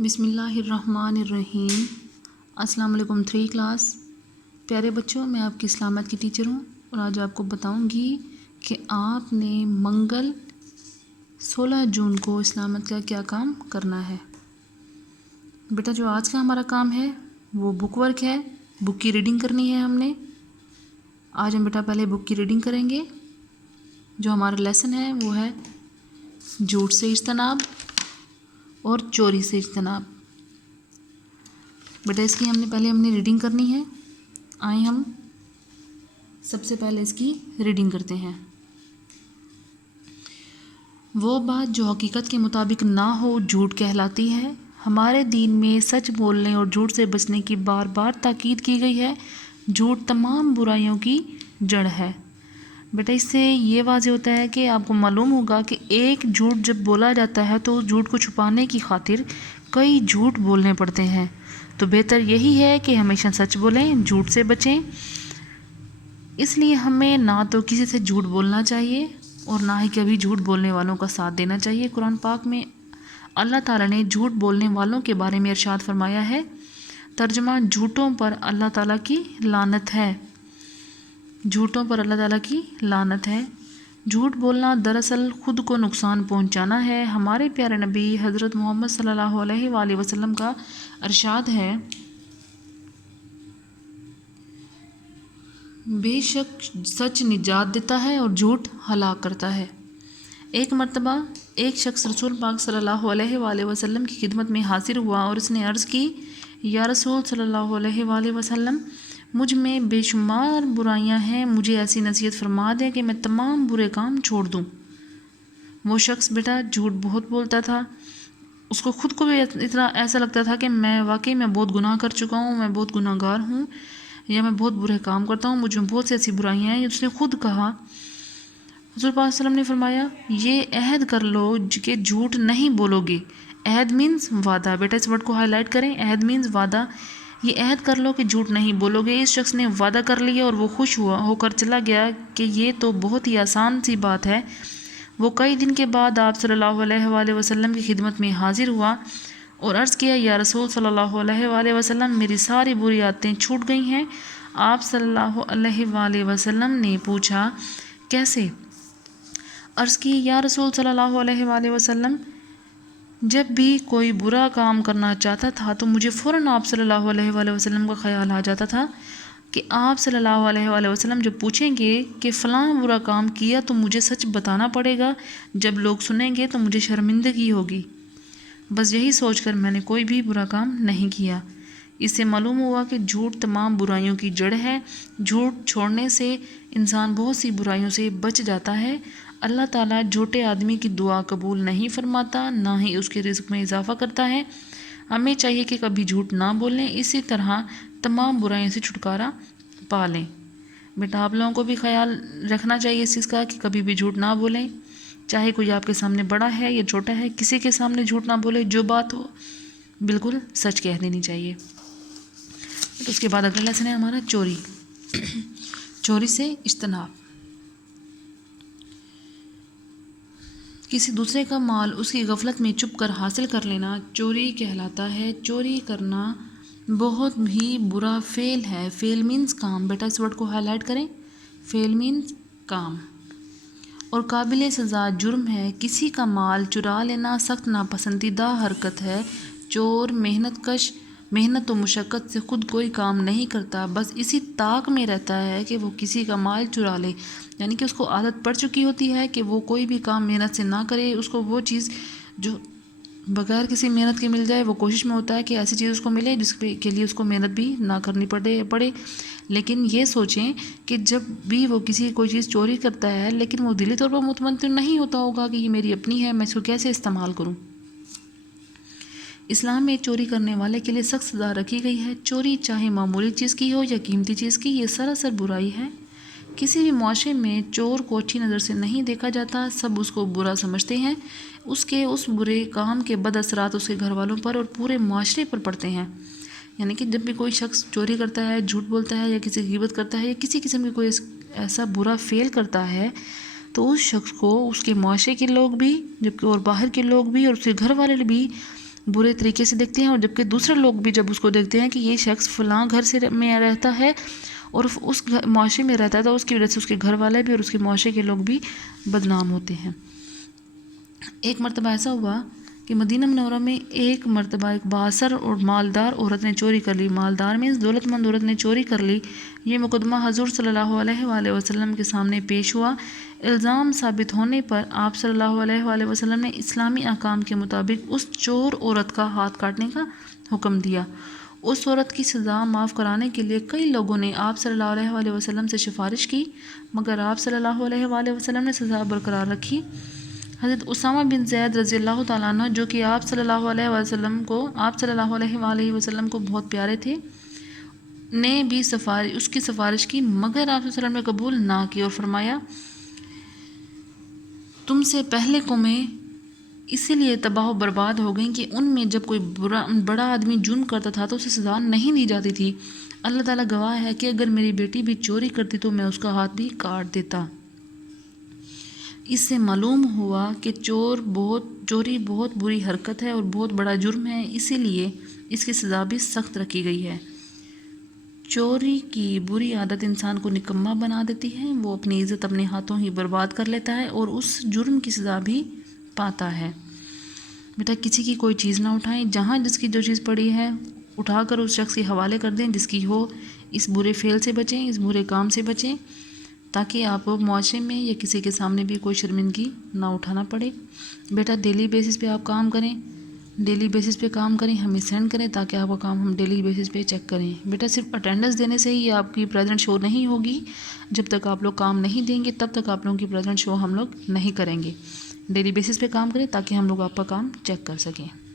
بسم اللہ الرحمن الرحیم۔ السلام علیکم 3 کلاس پیارے بچوں، میں آپ کی اسلامت کی ٹیچر ہوں اور آج آپ کو بتاؤں گی کہ آپ نے منگل 16 جون کو اسلامت کا کیا کام کرنا ہے۔ بیٹا جو آج کا ہمارا کام ہے وہ بک ورک ہے، بک کی ریڈنگ کرنی ہے ہم نے۔ آج ہم بیٹا پہلے بک کی ریڈنگ کریں گے۔ جو ہمارا لیسن ہے وہ ہے جھوٹ سے اجتناب اور چوری سے اجتناب۔ بیٹا اس کی ہم نے ریڈنگ کرنی ہے۔ آئیں ہم سب سے پہلے اس کی ریڈنگ کرتے ہیں۔ وہ بات جو حقیقت کے مطابق نہ ہو جھوٹ کہلاتی ہے۔ ہمارے دین میں سچ بولنے اور جھوٹ سے بچنے کی بار بار تاکید کی گئی ہے۔ جھوٹ تمام برائیوں کی جڑ ہے۔ بیٹا اس سے یہ واضح ہوتا ہے کہ آپ کو معلوم ہوگا کہ ایک جھوٹ جب بولا جاتا ہے تو اس جھوٹ کو چھپانے کی خاطر کئی جھوٹ بولنے پڑتے ہیں۔ تو بہتر یہی ہے کہ ہمیشہ سچ بولیں، جھوٹ سے بچیں۔ اس لیے ہمیں نہ تو کسی سے جھوٹ بولنا چاہیے اور نہ ہی کبھی جھوٹ بولنے والوں کا ساتھ دینا چاہیے۔ قرآن پاک میں اللہ تعالیٰ نے جھوٹ بولنے والوں کے بارے میں ارشاد فرمایا ہے، ترجمہ جھوٹوں پر اللہ تعالیٰ کی لعنت ہے۔ جھوٹوں پر اللہ تعالیٰ کی لعنت ہے۔ جھوٹ بولنا دراصل خود کو نقصان پہنچانا ہے۔ ہمارے پیارے نبی حضرت محمد صلی اللہ علیہ وآلہ وسلم کا ارشاد ہے، بے شک سچ نجات دیتا ہے اور جھوٹ ہلاک کرتا ہے۔ ایک مرتبہ ایک شخص رسول پاک صلی اللہ علیہ وآلہ وسلم کی خدمت میں حاضر ہوا اور اس نے عرض کی، یا رسول صلی اللہ علیہ وآلہ وسلم، مجھ میں بے شمار برائیاں ہیں، مجھے ایسی نصیحت فرما دیں کہ میں تمام برے کام چھوڑ دوں۔ وہ شخص بیٹا جھوٹ بہت بولتا تھا۔ اس کو خود کو بھی اتنا ایسا لگتا تھا کہ میں واقعی میں بہت گناہ کر چکا ہوں، میں بہت گناہ گار ہوں، یا میں بہت برے کام کرتا ہوں، مجھ میں بہت سی ایسی برائیاں ہیں۔ اس نے خود کہا۔ حضور پاک صلی اللہ علیہ وسلم نے فرمایا، یہ عہد کر لو کہ جھوٹ نہیں بولو گے۔ عہد مینز وعدہ۔ بیٹا اس ورڈ کو ہائی لائٹ کریں، عہد مینز وعدہ۔ یہ عہد کر لو کہ جھوٹ نہیں بولو گے۔ اس شخص نے وعدہ کر لیا اور وہ خوش ہو کر چلا گیا کہ یہ تو بہت ہی آسان سی بات ہے۔ وہ کئی دن کے بعد آپ صلی اللہ علیہ وآلہ وسلم کی خدمت میں حاضر ہوا اور عرض کیا، یا رسول صلی اللہ علیہ وآلہ وسلم، میری ساری بری عادتیں چھوٹ گئی ہیں۔ آپ صلی اللہ علیہ وآلہ وسلم نے پوچھا، کیسے؟ عرض کی، یا رسول صلی اللہ علیہ وآلہ وسلم، جب بھی کوئی برا کام کرنا چاہتا تھا تو مجھے فوراً آپ صلی اللہ علیہ وآلہ وسلم کا خیال آ جاتا تھا کہ آپ صلی اللہ علیہ وآلہ وسلم جب پوچھیں گے کہ فلاں برا کام کیا تو مجھے سچ بتانا پڑے گا، جب لوگ سنیں گے تو مجھے شرمندگی ہوگی۔ بس یہی سوچ کر میں نے کوئی بھی برا کام نہیں کیا۔ اس سے معلوم ہوا کہ جھوٹ تمام برائیوں کی جڑ ہے۔ جھوٹ چھوڑنے سے انسان بہت سی برائیوں سے بچ جاتا ہے۔ اللہ تعالیٰ جھوٹے آدمی کی دعا قبول نہیں فرماتا، نہ ہی اس کے رزق میں اضافہ کرتا ہے۔ ہمیں چاہیے کہ کبھی جھوٹ نہ بولیں، اسی طرح تمام برائیوں سے چھٹکارا پا لیں۔ بیٹا آپ لوگوں کو بھی خیال رکھنا چاہیے اس چیز کا کہ کبھی بھی جھوٹ نہ بولیں، چاہے کوئی آپ کے سامنے بڑا ہے یا چھوٹا ہے، کسی کے سامنے جھوٹ نہ بولے۔ جو بات ہو بالکل سچ کہہ دینی چاہیے۔ تو اس کے بعد اگلا لیسن ہے ہمارا چوری۔ چوری سے اجتناب۔ کسی دوسرے کا مال اس کی غفلت میں چھپ کر حاصل کر لینا چوری کہلاتا ہے۔ چوری کرنا بہت ہی برا فعل ہے۔ فعل مینز کام۔ بیٹا اس ورڈ کو ہائی لائٹ کریں، فعل مینز کام، اور قابل سزا جرم ہے۔ کسی کا مال چرا لینا سخت ناپسندیدہ حرکت ہے۔ چور محنت کش، محنت و مشقت سے خود کوئی کام نہیں کرتا، بس اسی طاق میں رہتا ہے کہ وہ کسی کا مال چرا لے، یعنی کہ اس کو عادت پڑ چکی ہوتی ہے کہ وہ کوئی بھی کام محنت سے نہ کرے۔ اس کو وہ چیز جو بغیر کسی محنت کے مل جائے وہ کوشش میں ہوتا ہے کہ ایسی چیز اس کو ملے جس کے لیے اس کو محنت بھی نہ کرنی پڑے۔ لیکن یہ سوچیں کہ جب بھی وہ کوئی چیز چوری کرتا ہے لیکن وہ دلی طور پر مطمئن نہیں ہوتا ہوگا کہ یہ میری اپنی ہے، میں اس کو کیسے استعمال کروں۔ اسلام میں چوری کرنے والے کے لیے سخت سزا رکھی گئی ہے۔ چوری چاہے معمولی چیز کی ہو یا قیمتی چیز کی، یہ سراسر برائی ہے۔ کسی بھی معاشرے میں چور کو اچھی نظر سے نہیں دیکھا جاتا، سب اس کو برا سمجھتے ہیں۔ اس برے کام کے بد اثرات اس کے گھر والوں پر اور پورے معاشرے پر پڑتے ہیں۔ یعنی کہ جب بھی کوئی شخص چوری کرتا ہے، جھوٹ بولتا ہے یا کسی کی غیبت کرتا ہے یا کسی قسم کی کوئی ایسا برا فعل کرتا ہے تو اس شخص کو اس کے معاشرے کے لوگ بھی جبکہ اور باہر کے لوگ بھی اور اس کے گھر والے بھی برے طریقے سے دیکھتے ہیں، اور جبکہ دوسرے لوگ بھی جب اس کو دیکھتے ہیں کہ یہ شخص فلاں گھر سے میں رہتا ہے اور اس معاشرے میں رہتا ہے، تو اس کی وجہ سے اس کے گھر والے بھی اور اس کے معاشرے کے لوگ بھی بدنام ہوتے ہیں۔ ایک مرتبہ ایسا ہوا کہ مدینہ منورہ میں ایک مرتبہ ایک بااثر اور مالدار عورت نے چوری کر لی، مالدار میں دولت مند عورت نے چوری کر لی۔ یہ مقدمہ حضور صلی اللہ علیہ وآلہ وسلم کے سامنے پیش ہوا۔ الزام ثابت ہونے پر آپ صلی اللہ علیہ وآلہ وسلم نے اسلامی احکام کے مطابق اس چور عورت کا ہاتھ کاٹنے کا حکم دیا۔ اس عورت کی سزا معاف کرانے کے لیے کئی لوگوں نے آپ صلی اللہ علیہ وآلہ وسلم سے سفارش کی، مگر آپ صلی اللہ علیہ وآلہ وسلم نے سزا برقرار رکھی۔ حضرت اسامہ بن زید رضی اللہ تعالیٰ عنہ، جو کہ آپ صلی اللہ علیہ وآلہ وسلم کو بہت پیارے تھے، نے بھی اس کی سفارش کی، مگر آپ صلی اللہ علیہ وسلم نے قبول نہ کی اور فرمایا تم سے پہلے قومیں اسی لیے تباہ و برباد ہو گئیں کہ ان میں جب کوئی بڑا آدمی جرم کرتا تھا تو اسے سزا نہیں دی جاتی تھی۔ اللہ تعالیٰ گواہ ہے کہ اگر میری بیٹی بھی چوری کرتی تو میں اس کا ہاتھ بھی کاٹ دیتا۔ اس سے معلوم ہوا کہ چوری بہت بری حرکت ہے اور بہت بڑا جرم ہے، اسی لیے اس کی سزا بھی سخت رکھی گئی ہے۔ چوری کی بری عادت انسان کو نکما بنا دیتی ہے، وہ اپنی عزت اپنے ہاتھوں ہی برباد کر لیتا ہے اور اس جرم کی سزا بھی پاتا ہے۔ بیٹا کسی کی کوئی چیز نہ اٹھائیں، جہاں جس کی جو چیز پڑی ہے اٹھا کر اس شخص کے حوالے کر دیں جس کی ہو۔ اس برے فعل سے بچیں، اس برے کام سے بچیں، تاکہ آپ کو معاشرے میں یا کسی کے سامنے بھی کوئی شرمندگی نہ اٹھانا پڑے۔ بیٹا ڈیلی بیسس پہ آپ کام کریں، ڈیلی بیسس پہ کام کریں، ہمیں سینڈ کریں تاکہ آپ کا کام ہم ڈیلی بیسس پہ چیک کریں۔ بیٹا صرف اٹینڈنس دینے سے ہی آپ کی پریزنٹ شو نہیں ہوگی، جب تک آپ لوگ کام نہیں دیں گے تب تک آپ لوگوں کی پریزنٹ شو ہم لوگ نہیں کریں گے۔ ڈیلی بیسس پہ کام کریں تاکہ ہم لوگ آپ کا کام چیک کر سکیں۔